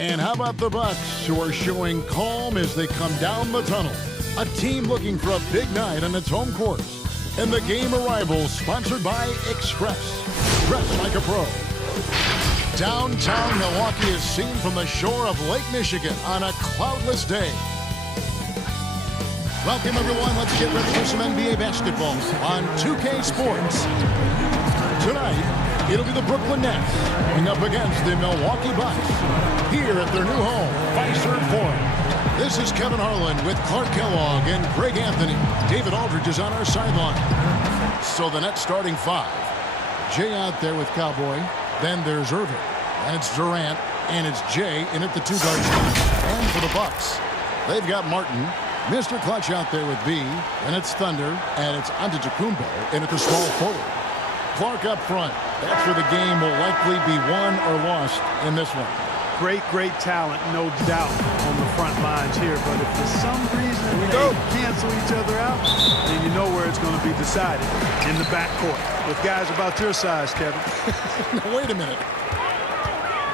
And how about the Bucks, who are showing calm as they come down the tunnel? A team looking for a big night on its home court. And the game arrival sponsored by Express. Dress like a pro. Downtown Milwaukee is seen from the shore of Lake Michigan on a cloudless day. Welcome, everyone. Let's get ready for some NBA basketball on 2K Sports. Tonight, it'll be the Brooklyn Nets going up against the Milwaukee Bucks here at their new home, Fiserv Forum. This is Kevin Harlan with Clark Kellogg and Greg Anthony. David Aldridge is on our sideline. So the Nets starting five. Jay out there with Cowboy. Then there's Irving. And it's Durant. And it's Jay in at the two-guard spot. And for the Bucks, they've got Martin. Mr. Clutch out there with B. And it's Thunder. And it's Antetokounmpo in at the small forward. Clark up front. That's where the game will likely be won or lost in this one. Great talent, no doubt, on the front lines here. But if for some reason they cancel each other out, then you know where it's going to be decided, in the backcourt, with guys about your size, Kevin. Now, wait a minute.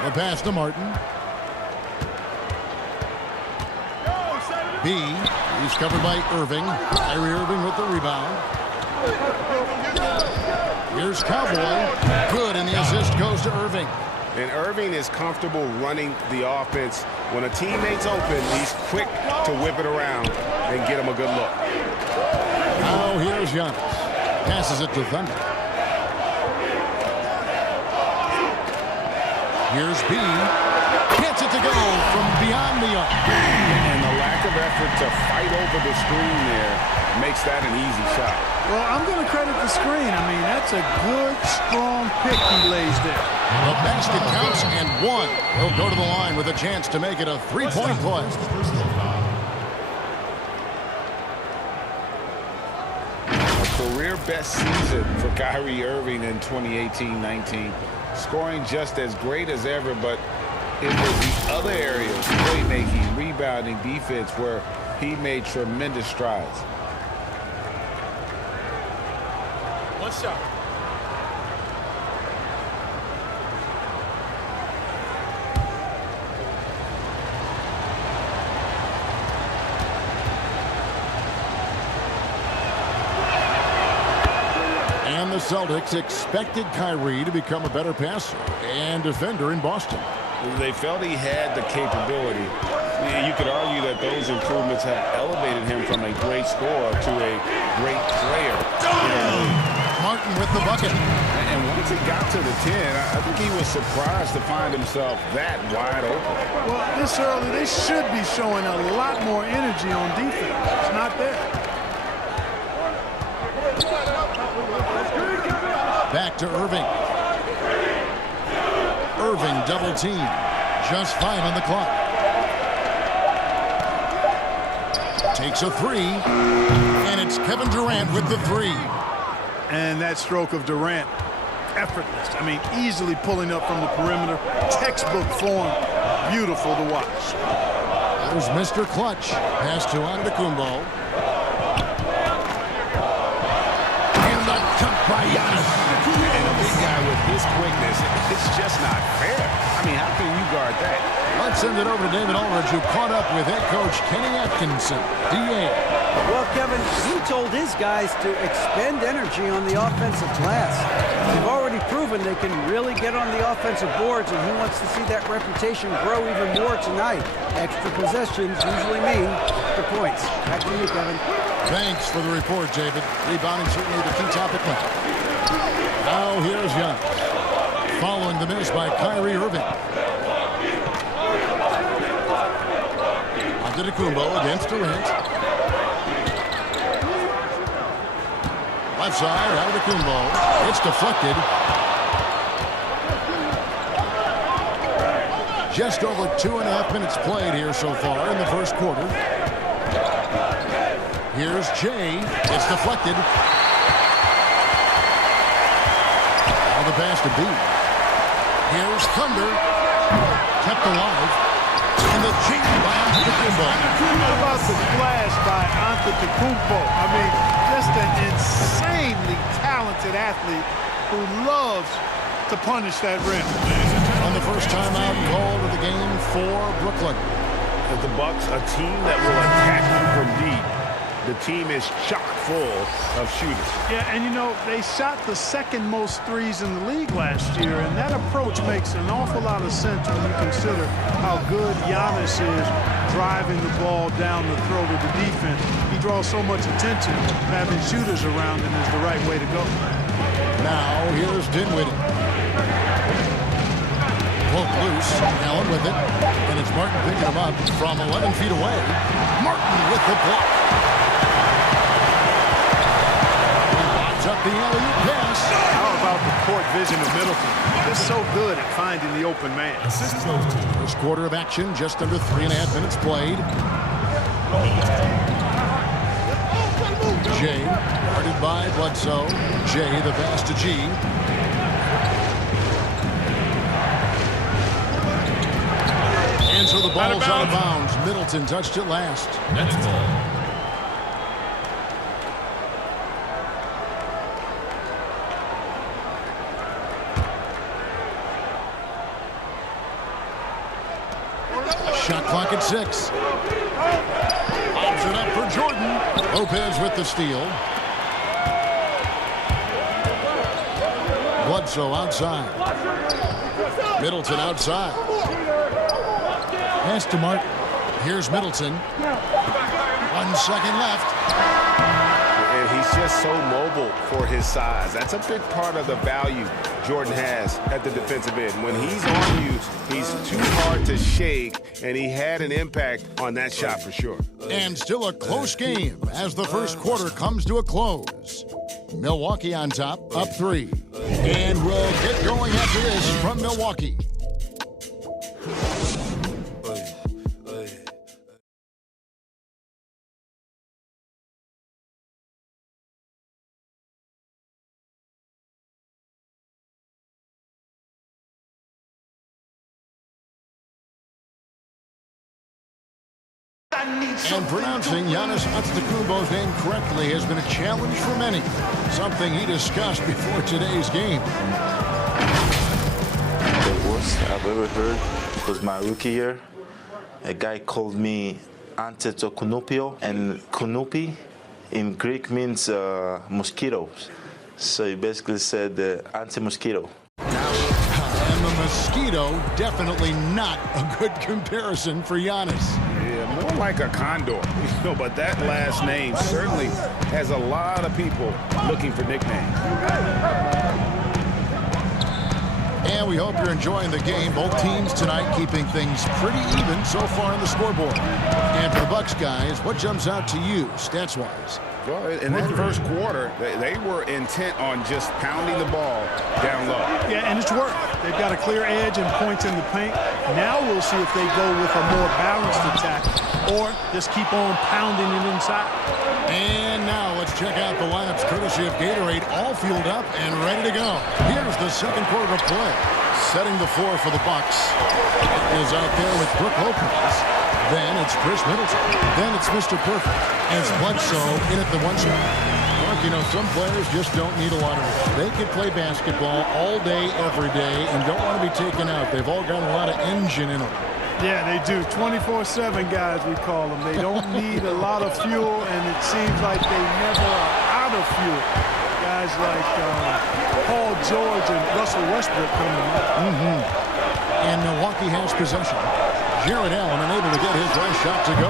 The pass to Martin. B. He's covered by Irving. Kyrie Irving with the rebound. Here's Cowboy. Good, and the assist goes to Irving. And Irving is comfortable running the offense. When a teammate's open, he's quick to whip it around and get him a good look. Now here's Giannis. Passes it to Thunder. Here's B. Gets it to go from beyond the arc. And the lack of effort to fight over the screen there makes that an easy shot. Well, I'm going to credit the screen. I mean, that's a good, strong pick he lays there. The basket counts and one. He'll go to the line with a chance to make it a three-point play. A career best season for Kyrie Irving in 2018-19. Scoring just as great as ever, but it was the other areas, playmaking, rebounding, defense, where he made tremendous strides. One shot. And the Celtics expected Kyrie to become a better passer and defender in Boston. They felt he had the capability. You could argue that those improvements have elevated him from a great scorer to a great player. Martin with the bucket. And once he got to the 10, I think he was surprised to find himself that wide open. Well, this early, they should be showing a lot more energy on defense. It's not there. Back to Irving. Irving double team. Just 5 on the clock. Takes a three. And it's Kevin Durant with the three. And that stroke of Durant, effortless. I mean, easily pulling up from the perimeter. Textbook form. Beautiful to watch. There's Mr. Clutch. Pass to Antetokounmpo. And the cut by Giannis. And a big guy with his quickness, it's just not fair. I mean, how can you guard that? Let's send it over to David Aldridge, who caught up with head coach Kenny Atkinson, DA. Well, Kevin, he told his guys to expend energy on the offensive glass. They've already proven they can really get on the offensive boards, and he wants to see that reputation grow even more tonight. Extra possessions usually mean extra points. Back to you, Kevin. Thanks for the report, David. Rebounding certainly the key topic now. Now here's Giannis. Following the miss by Kyrie Irving. Antetokounmpo against Durant. Left side, Antetokounmpo. It's deflected. Just over 2.5 minutes played here so far in the first quarter. Here's Jay. It's deflected. Now the pass to B. Here's Thunder. Kept alive. And the cheat by Antetokounmpo. How about the flash by Antetokounmpo? I mean, just an insanely talented athlete who loves to punish that rim. On the first timeout called of the game, for Brooklyn. As the Bucks, a team that will attack you from deep. The team is chock full of shooters. Yeah, and you know, they shot the second most threes in the league last year, and that approach makes an awful lot of sense when you consider how good Giannis is driving the ball down the throat of the defense. He draws so much attention. Having shooters around him is the right way to go. Now, here's Dinwiddie. Pulled loose, Allen with it, and it's Martin picking him up from 11 feet away. Martin with the block. Up the alley-oop pass. How about the court vision of Middleton? He's so good at finding the open man. First quarter of action, just under 3.5 minutes played. Jay, guarded by Bledsoe. Jay, the pass to G. And so the ball's out of bounds. Middleton touched it last. Next ball. Shot clock at 6. Pops it up for Jordan. Lopez with the steal. Bledsoe outside. Middleton outside. Pass to Martin. Here's Middleton. 1 second left. And he's just so mobile for his size. That's a big part of the value Jordan has at the defensive end. When he's on you, he's too hard to shake, and he had an impact on that shot for sure. And still a close game as the first quarter comes to a close. Milwaukee on top, up 3. And we'll get going after this from Milwaukee. And pronouncing Giannis Antetokounmpo's name correctly has been a challenge for many, something he discussed before today's game. The worst I've ever heard was my rookie year. A guy called me Antetokounmpo, and Kunupi in Greek means mosquitoes. So he basically said anti-mosquito. And the mosquito, definitely not a good comparison for Giannis. Yeah, more like a condor, but that last name certainly has a lot of people looking for nicknames. And we hope you're enjoying the game. Both teams tonight keeping things pretty even so far on the scoreboard. And for the Bucks guys, what jumps out to you stats-wise? Well, in that first quarter, they were intent on just pounding the ball down low. Yeah, and it's worked. They've got a clear edge and points in the paint. Now we'll see if they go with a more balanced attack or just keep on pounding it inside. And now let's check out the lineups courtesy of Gatorade, all fueled up and ready to go. Here's the second quarter of play. Setting the floor for the Bucks is out there with Brook Lopez. Then it's Chris Middleton. Then it's Mr. Perfect. And it's Bledsoe in at the 1 spot. Mark, you know, some players just don't need a lot of it. They can play basketball all day, every day, and don't want to be taken out. They've all got a lot of engine in them. Yeah, they do. 24/7 guys, we call them. They don't need a lot of fuel, and it seems like they never are out of fuel. Guys like Paul George and Russell Westbrook come to mind. And Milwaukee has possession. Jared Allen unable to get his last shot to go.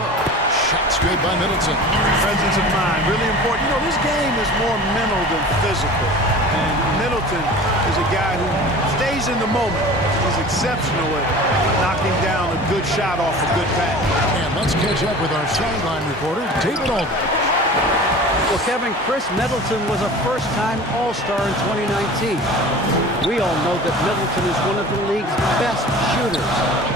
Shots good by Middleton. Presence of mind, really important. You know, this game is more mental than physical. And Middleton is a guy who stays in the moment. He's exceptional at knocking down a good shot off a good pass. And let's catch up with our sideline reporter, David Aldridge. Well, Kevin, Chris Middleton was a first-time All-Star in 2019. We all know that Middleton is one of the league's best shooters,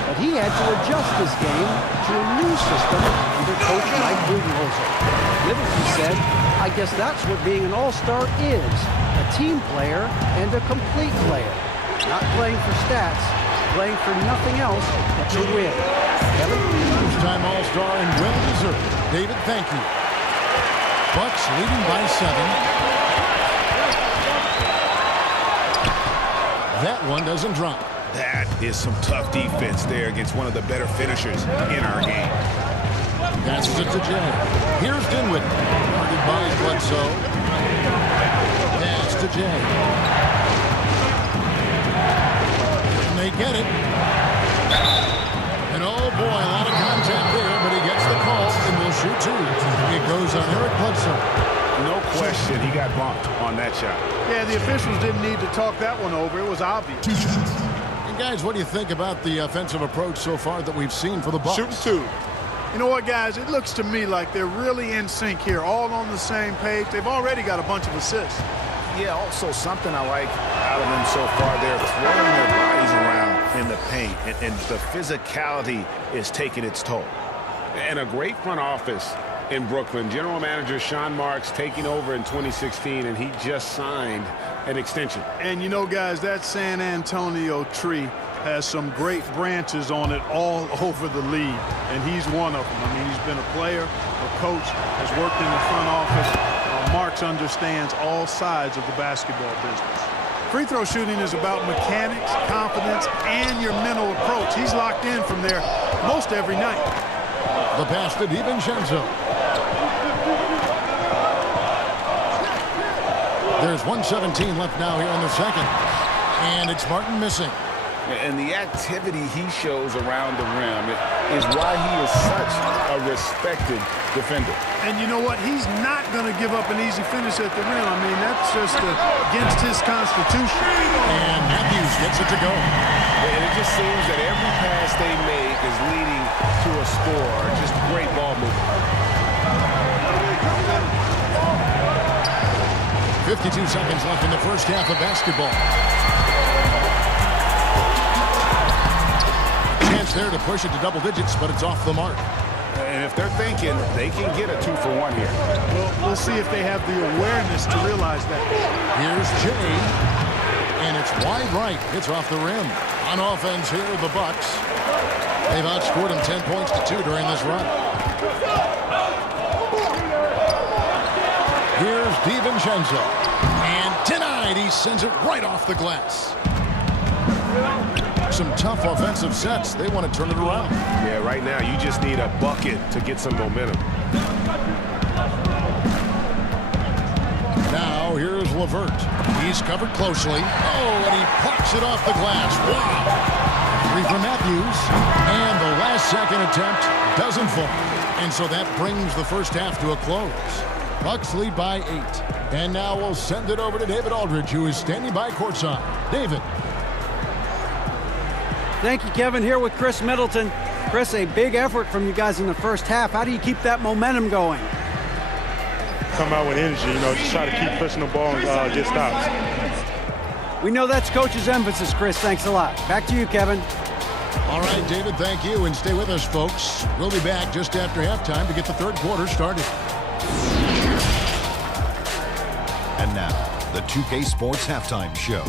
but he had to adjust his game to a new system under coach Mike Budenholzer. Middleton said, "I guess that's what being an All-Star is, a team player and a complete player. Not playing for stats, playing for nothing else but to win." Kevin? First-time All-Star and well-deserved. David, thank you. Bucks leading by 7. That one doesn't drop. That is some tough defense there against one of the better finishers in our game. Passes it to Jay. Here's Dinwiddie. Guarded by Bledsoe. Pass to Jay. And they get it. And oh boy, a lot of contact there, but he gets the call and will shoot two. It goes on Eric Bledsoe. No question, he got bumped on that shot. Yeah, the officials didn't need to talk that one over. It was obvious. And guys, what do you think about the offensive approach so far that we've seen for the Bucks? Shooting two. You know what, guys? It looks to me like they're really in sync here, all on the same page. They've already got a bunch of assists. Yeah, also something I like out of them so far, they're throwing their bodies around in the paint, and the physicality is taking its toll. And a great front office in Brooklyn. General Manager Sean Marks taking over in 2016, and he just signed an extension. And you know, guys, that San Antonio tree has some great branches on it all over the league, and he's one of them. I mean, he's been a player, a coach, has worked in the front office. Marks understands all sides of the basketball business. Free throw shooting is about mechanics, confidence, and your mental approach. He's locked in from there most every night. The pass to DiVincenzo. There's 1:17 left now here in the second. And it's Martin missing. And the activity he shows around the rim is why he is such a respected defender. And you know what? He's not going to give up an easy finish at the rim. I mean, that's just against his constitution. And Matthews gets it to go. And it just seems that every pass they make is leading to a score. Just great ball movement. 52 seconds left in the first half of basketball. Chance there to push it to double digits, but it's off the mark. And if they're thinking, they can get a 2-for-1 here. Well, we'll see if they have the awareness to realize that. Here's Jay, and it's wide right. It's off the rim. On offense here, the Bucks. They've outscored him 10 points to 2 during this run. Here's DiVincenzo, and tonight he sends it right off the glass. Some tough offensive sets. They want to turn it around. Yeah, right now you just need a bucket to get some momentum. Now here's LeVert. He's covered closely. Oh, and he pucks it off the glass. Wow. 3 for Matthews. And the last second attempt doesn't fall. And so that brings the first half to a close. Bucks lead by 8. And now we'll send it over to David Aldridge, who is standing by courtside. David. Thank you, Kevin. Here with Chris Middleton. Chris, a big effort from you guys in the first half. How do you keep that momentum going? Come out with energy, you know, just try to keep pushing the ball and get stops. We know that's coach's emphasis, Chris. Thanks a lot. Back to you, Kevin. All right, David, thank you. And stay with us, folks. We'll be back just after halftime to get the third quarter started. And now, the 2K Sports Halftime Show.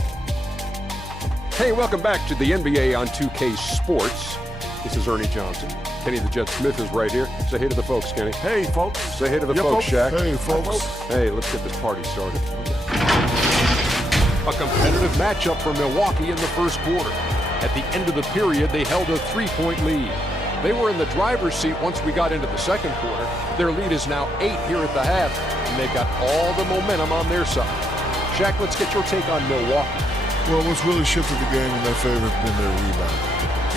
Hey, welcome back to the NBA on 2K Sports. This is Ernie Johnson. Kenny the Jet Smith is right here. Say hey to the folks, Kenny. Hey, folks. Say hey to the folks, Shaq. Hey, folks. Hey, let's get this party started. A competitive matchup for Milwaukee in the first quarter. At the end of the period, they held a 3-point lead. They were in the driver's seat once we got into the second quarter. Their lead is now 8 here at the half, and they've got all the momentum on their side. Shaq, let's get your take on Milwaukee. Well, what's really shifted the game in their favor has been their rebound.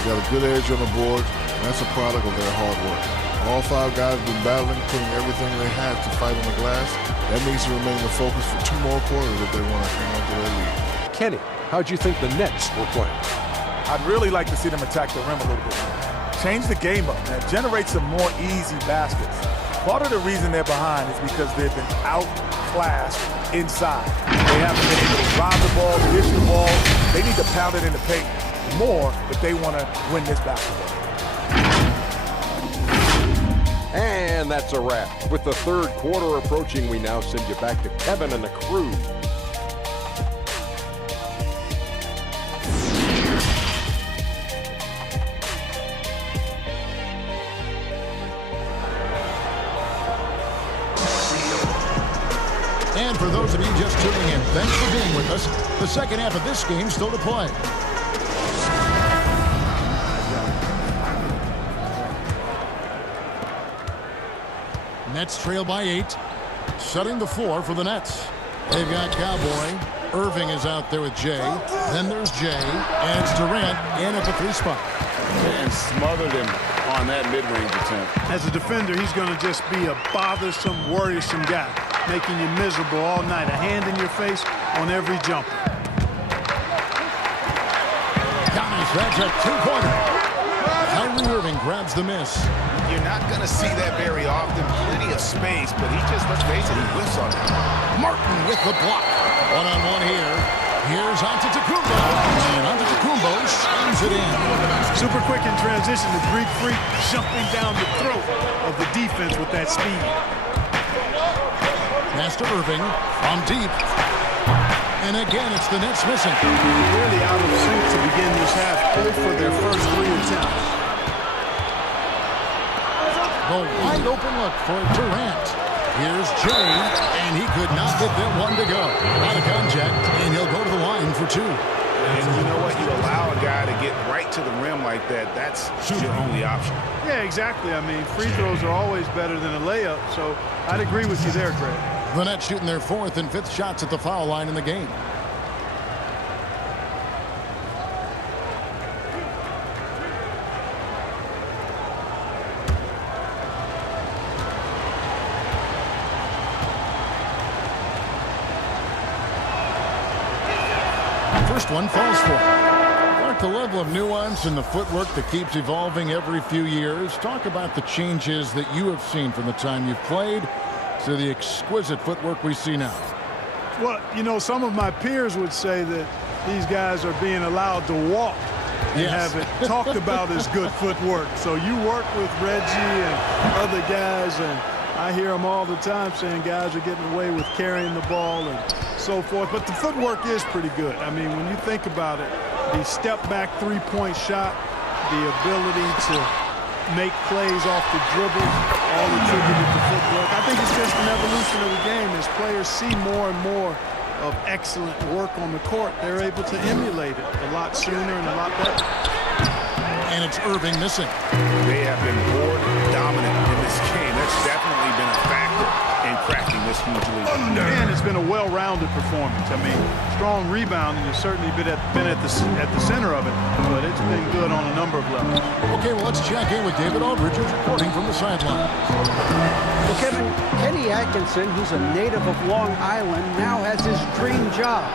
They got a good edge on the board, and that's a product of their hard work. All 5 guys have been battling, putting everything they had to fight on the glass. That needs to remain the focus for 2 more quarters if they want to hang on to their lead. Kenny, how'd you think the Nets were playing? I'd really like to see them attack the rim a little bit more. Change the game up, man. Generate some more easy baskets. Part of the reason they're behind is because they've been outclassed inside. They haven't been able to drive the ball, dish the ball. They need to pound it in the paint more if they want to win this basketball. And that's a wrap. With the third quarter approaching, we now send you back to Kevin and the crew. And for those of you just tuning in, thanks for being with us. The second half of this game still to play. Nets trail by 8. Setting the floor for the Nets. They've got Cowboy. Irving is out there with Jay. Then there's Jay. And it's Durant in at the 3 spot. And smothered him on that mid-range attempt. As a defender, he's going to just be a bothersome, worrisome guy, making you miserable all night. A hand in your face on every jumper. Giannis, that's a 2-pointer. Kyrie Irving grabs the miss. You're not going to see that very often. Plenty of space, but he just, let's face it, he whiffs on it. Martin with the block. One-on-one here. Here's Antetokounmpo. And Antetokounmpo slams it in. Super quick in transition. The Greek freak jumping down the throat of the defense with that speed. Pass to Irving from deep. And again, it's the Nets missing. Really out of sync to begin this half. 0 for their first 3 attempts. The wide open look for Durant. Here's Jay, and he could not get that one to go. Out of contact, and he'll go to the line for 2. And you know what? You allow a guy to get right to the rim like that, that's your only option. Yeah, exactly. I mean, free throws are always better than a layup, so I'd agree with you there, Greg. The Nets shooting their 4th and 5th shots at the foul line in the game. First one falls for him. Like the level of nuance and the footwork that keeps evolving every few years. Talk about the changes that you have seen from the time you've played to the exquisite footwork we see now. Well, you know, some of my peers would say that these guys are being allowed to walk and have it talked about as good footwork. So you work with Reggie and other guys, and I hear them all the time saying guys are getting away with carrying the ball and so forth. But the footwork is pretty good. I mean, when you think about it, the step-back three-point shot, the ability to make plays off the dribble, all attributed to footwork. I think it's just an evolution of the game. As players see more and more of excellent work on the court, they're able to emulate it a lot sooner and a lot better. And it's Irving missing. They have been board dominant in this game. That's definitely been a factor in cracking this huge lead. And it's been a well-rounded performance. I mean, strong rebounding has certainly been at the center of it, but it's been good on a number of levels. Okay, well, let's check in with David Aldridge, who's reporting from the sideline. Well, Kevin, Kenny Atkinson, who's a native of Long Island, now has his dream job,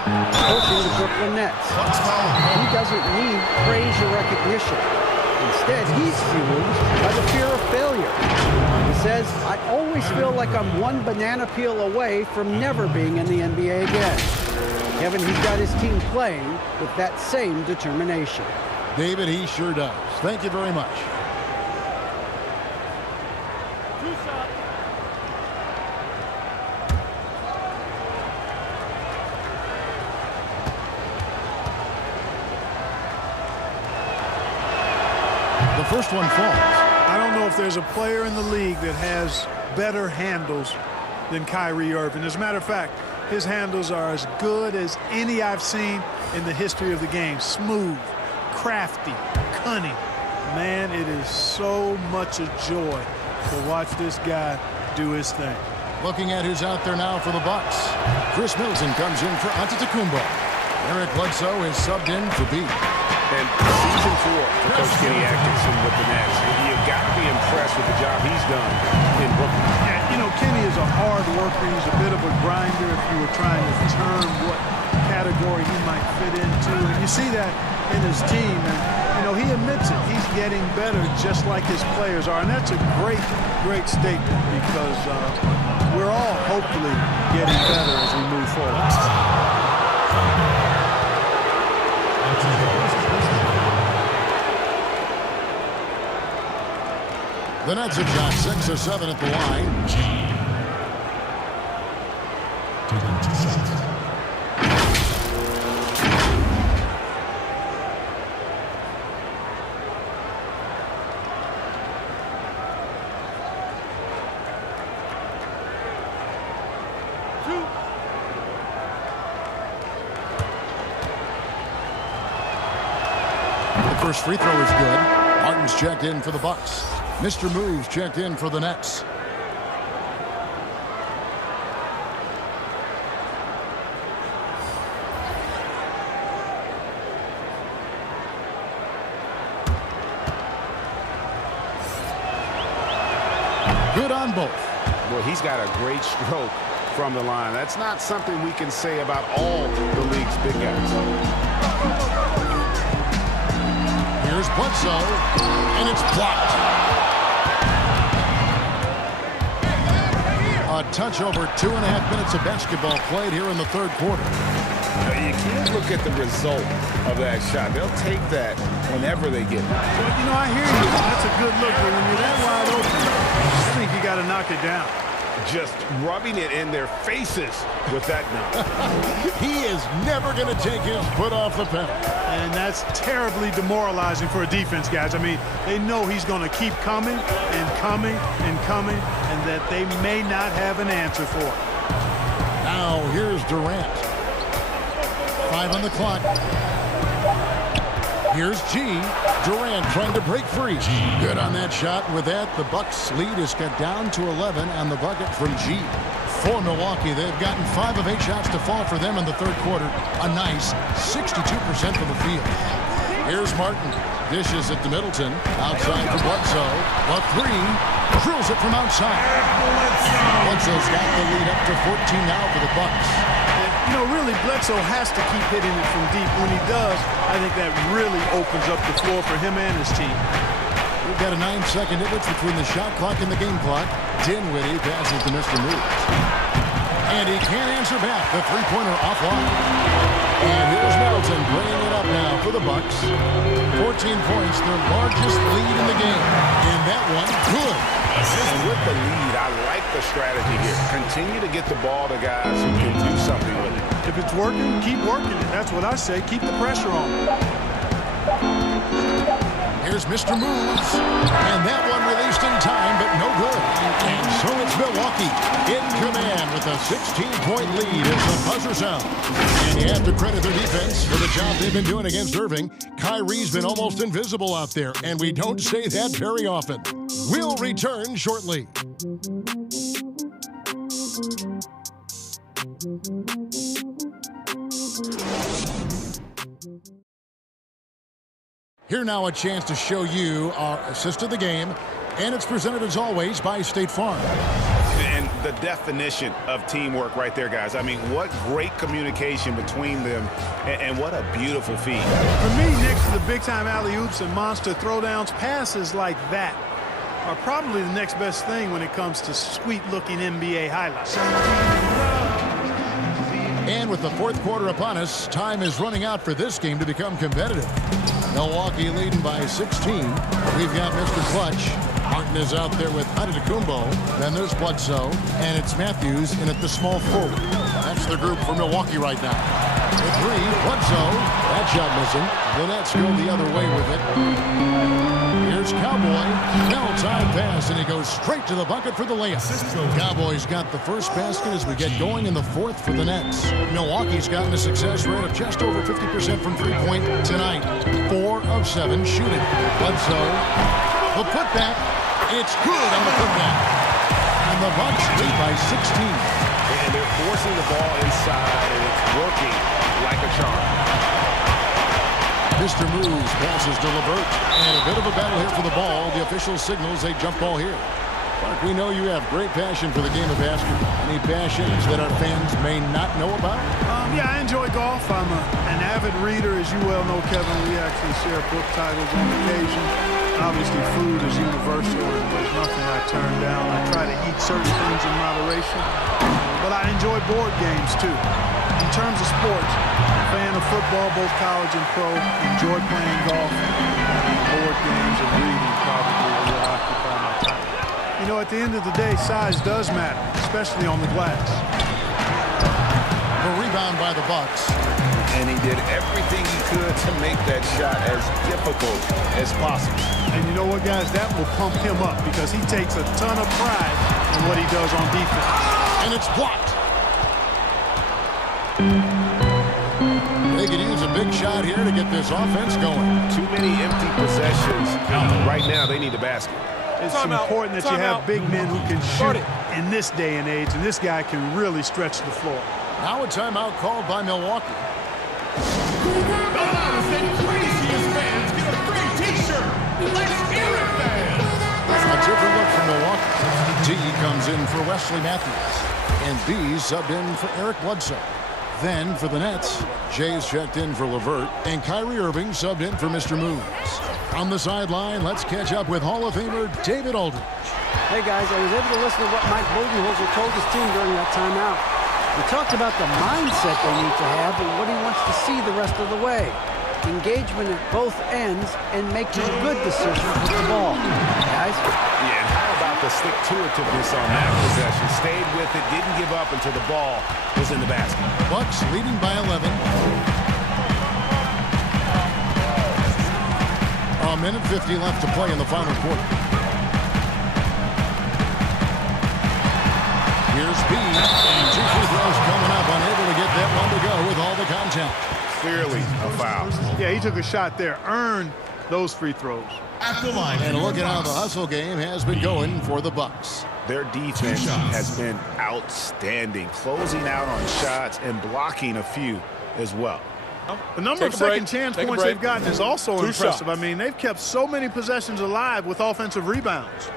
coaching the Brooklyn Nets. He doesn't need praise or recognition. Instead, he's fueled by the fear of failure. He says, I always feel like I'm one banana peel away from never being in the NBA again. Kevin, he's got his team playing with that same determination. David, he sure does. Thank you very much. The first one falls. I don't know if there's a player in the league that has better handles than Kyrie Irving. As a matter of fact, his handles are as good as any I've seen in the history of the game. Smooth, crafty, cunning. Man, it is so much a joy to watch this guy do his thing. Looking at who's out there now for the Bucks. Chris Middleton comes in for Antetokounmpo. Eric Bledsoe is subbed in for B. And season 4 for Coach Kenny Atkinson with the Nets. You've got to be impressed with the job he's done in Brooklyn. Yeah, you know, Kenny is a hard worker. He's a bit of a grinder if you were trying to term what category he might fit into. And you see that in his team. And, you know, he admits it. He's getting better just like his players are. And that's a great, great statement because we're all hopefully getting better as we move forward. The Nets have shot 6 or 7 at the line. The first free throw is good. Martin's checked in for the Bucks. Mr. Moves checked in for the Nets. Good on both. Well, he's got a great stroke from the line. That's not something we can say about all the league's big guys. Here's Bledsoe, and it's blocked. A touch over 2.5 minutes of basketball played here in the third quarter. You can't look at the result of that shot. They'll take that whenever they get it. Well, you know, I hear you. That's a good look, but when you're that wide open, I think you got to knock it down. Just rubbing it in their faces with that knock. He is never going to take his foot off the pedal. And that's terribly demoralizing for a defense, guys. I mean, they know he's going to keep coming and coming and coming, and that they may not have an answer for it. Now, here's Durant. 5 on the clock. Here's G. Durant trying to break free. Good on that shot. With that, the Bucks lead is cut down to 11 on the bucket from G. For Milwaukee, they've gotten 5 of 8 shots to fall for them in the third quarter. A nice 62% from the field. Here's Martin. Dishes it to Middleton. Outside for Bledsoe. A 3. Drills it from outside. Bledsoe's got the lead up to 14 now for the Bucks. You know, really, Bledsoe has to keep hitting it from deep. When he does, I think that really opens up the floor for him and his team. We've got a 9-second difference between the shot clock and the game clock. Dinwiddie passes to Mr. Moves. And he can't answer back. The three-pointer offline. And here's Middleton bringing it up now for the Bucks. 14 points, their largest lead in the game. And that one, good. And with the lead, I like the strategy here. Continue to get the ball to guys who can do something with it. If it's working, keep working it. That's what I say. Keep the pressure on. Here's Mr. Moves. And that one released in time, but no good. And so it's Milwaukee in command with a 16-point lead as the buzzer sounds. And you have to credit their defense for the job they've been doing against Irving. Kyrie's been almost invisible out there, and we don't say that very often. We'll return shortly. Here now a chance to show you our assist of the game, and it's presented as always by State Farm. And the definition of teamwork right there, guys. I mean, what great communication between them, and what a beautiful feed. For me, next to the big-time alley-oops and monster throwdowns, passes like that are probably the next best thing when it comes to sweet-looking NBA highlights. And with the fourth quarter upon us, time is running out for this game to become competitive. Milwaukee leading by 16. We've got Mr. Clutch. Martin is out there with Antetokounmpo. Then there's Bledsoe. And it's Matthews in at the small forward. That's the group for Milwaukee right now. The 3, Bledsoe. That shot missing. The Nets go the other way with it. Here's Cowboy. Well-timed pass, and he goes straight to the bucket for the layup. Cowboys got the first basket as we get going in the fourth for the Nets. Milwaukee's gotten a success rate of just over 50% from three-point tonight. 4 of 7 shooting. Bledsoe, the putback. It's good on the putback. And the Bucks lead by 16. And they're forcing the ball inside, and it's working like a charm. Mr. Moves passes to LeVert. And a bit of a battle here for the ball. The official signals a jump ball here. Mark, we know you have great passion for the game of basketball. Any passions that our fans may not know about? Yeah, I enjoy golf. I'm an avid reader, as you well know, Kevin. We actually share book titles on occasion. Obviously, food is universal, and there's nothing I turn down. I try to eat certain things in moderation, but I enjoy board games, too. In terms of sports, I'm a fan of football, both college and pro. Enjoy playing golf. Board games and reading probably will occupy my time. You know, at the end of the day, size does matter, especially on the glass. The rebound by the Bucks. And he did everything he could to make that shot as difficult as possible. And you know what, guys? That will pump him up because he takes a ton of pride in what he does on defense. And it's blocked. They could use a big shot here to get this offense going. Too many empty possessions. Right now, they need a basket. It's important that you have big men who can shoot in this day and age, and this guy can really stretch the floor. Now a timeout called by Milwaukee. The loudest and craziest fans get a free t-shirt. Let's hear it, fans. A different look from Milwaukee. D comes in for Wesley Matthews. And B subbed in for Eric Bledsoe. Then for the Nets, Jay's checked in for LeVert, and Kyrie Irving subbed in for Mr. Moves. On the sideline, let's catch up with Hall of Famer David Aldridge. Hey guys, I was able to listen to what Mike Budenholzer told his team during that timeout. He talked about the mindset they need to have and what he wants to see the rest of the way. Engagement at both ends and making good decisions with the ball. Guys? Yeah, how about the stick-to-itiveness on that possession? Stayed with it, didn't give up until the ball was in the basket. Bucks leading by 11. A minute 50 left to play in the final quarter. Here's B, and 2 free throws coming up, unable to get that one to go with all the contact. Clearly a foul. Yeah, he took a shot there, earned those free throws. At the line. And look at how the hustle game has been going for the Bucks. Their defense has been outstanding, closing out on shots and blocking a few as well. The number of second chance points they've gotten is also impressive. I mean, they've kept so many possessions alive with offensive rebounds.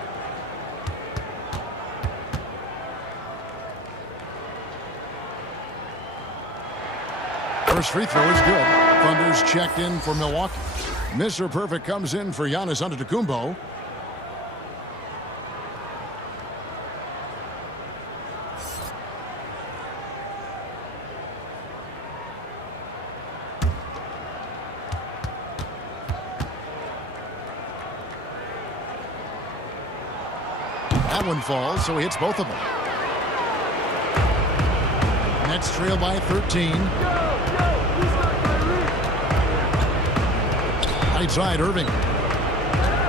First free throw is good. Thunder's checked in for Milwaukee. Mr. Perfect comes in for Giannis Antetokounmpo. That one falls, so he hits both of them. Nets trail by 13. Right side, Irving.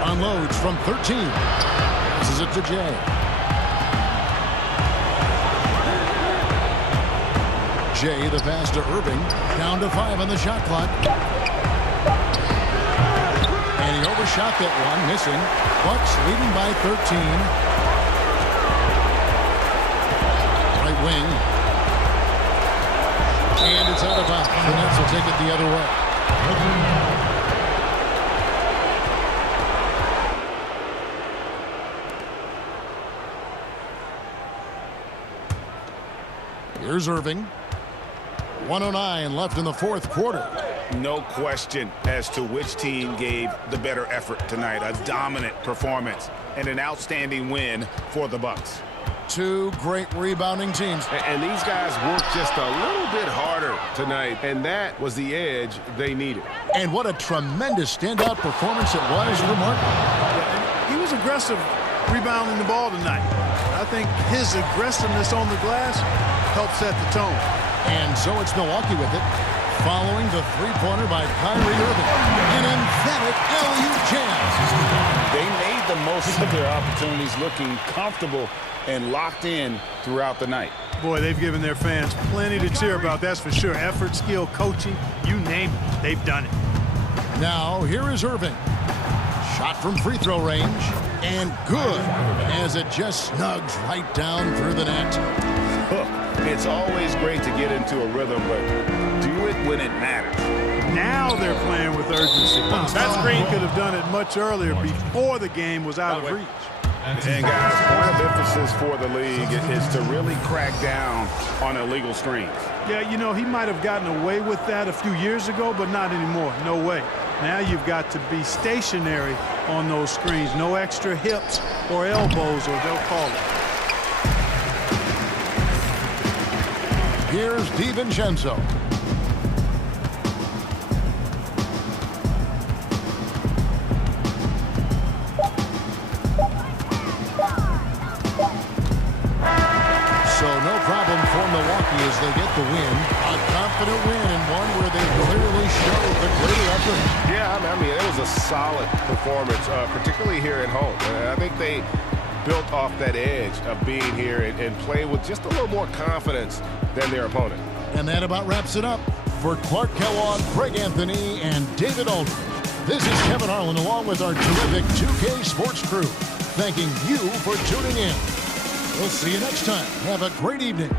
Unloads from 13. Passes it to Jay. Jay, the pass to Irving. Down to 5 on the shot clock. And he overshot that one, missing. Bucks leading by 13. Right wing. And it's out of bounds. The Nets will take it the other way. Here's Irving. 1:09 left in the fourth quarter. No question as to which team gave the better effort tonight. A dominant performance and an outstanding win for the Bucks. Two great rebounding teams. And these guys worked just a little bit harder tonight, and that was the edge they needed. And what a tremendous standout performance it was for Martin. He was aggressive rebounding the ball tonight. I think his aggressiveness on the glass helped set the tone. And so it's Milwaukee with it, following the three-pointer by Kyrie Irving. An emphatic alley-oop jam. They made the most of their opportunities, looking comfortable and locked in throughout the night. Boy, they've given their fans plenty to cheer about, that's for sure. Effort, skill, coaching, you name it, they've done it. Now, here is Irving. Shot from free throw range, and good, as it just snugs right down through the net. It's always great to get into a rhythm, but do it when it matters. Now they're playing with urgency. That screen could have done it much earlier, before the game was out of reach. And guys, point of emphasis for the league is to really crack down on illegal screens. Yeah, you know, he might have gotten away with that a few years ago, but not anymore. No way. Now you've got to be stationary on those screens. No extra hips or elbows, or they'll call it. Here's DiVincenzo. So no problem for Milwaukee as they get the win. A confident win and one where they clearly showed the greater effort. Yeah, I mean, it was a solid performance, particularly here at home. And I think they built off that edge of being here and play with just a little more confidence than their opponent. And that about wraps it up. For Clark Kellogg, Craig Anthony, and David Aldridge, this is Kevin Harlan along with our terrific 2K Sports crew, thanking you for tuning in. We'll see you next time. Have a great evening.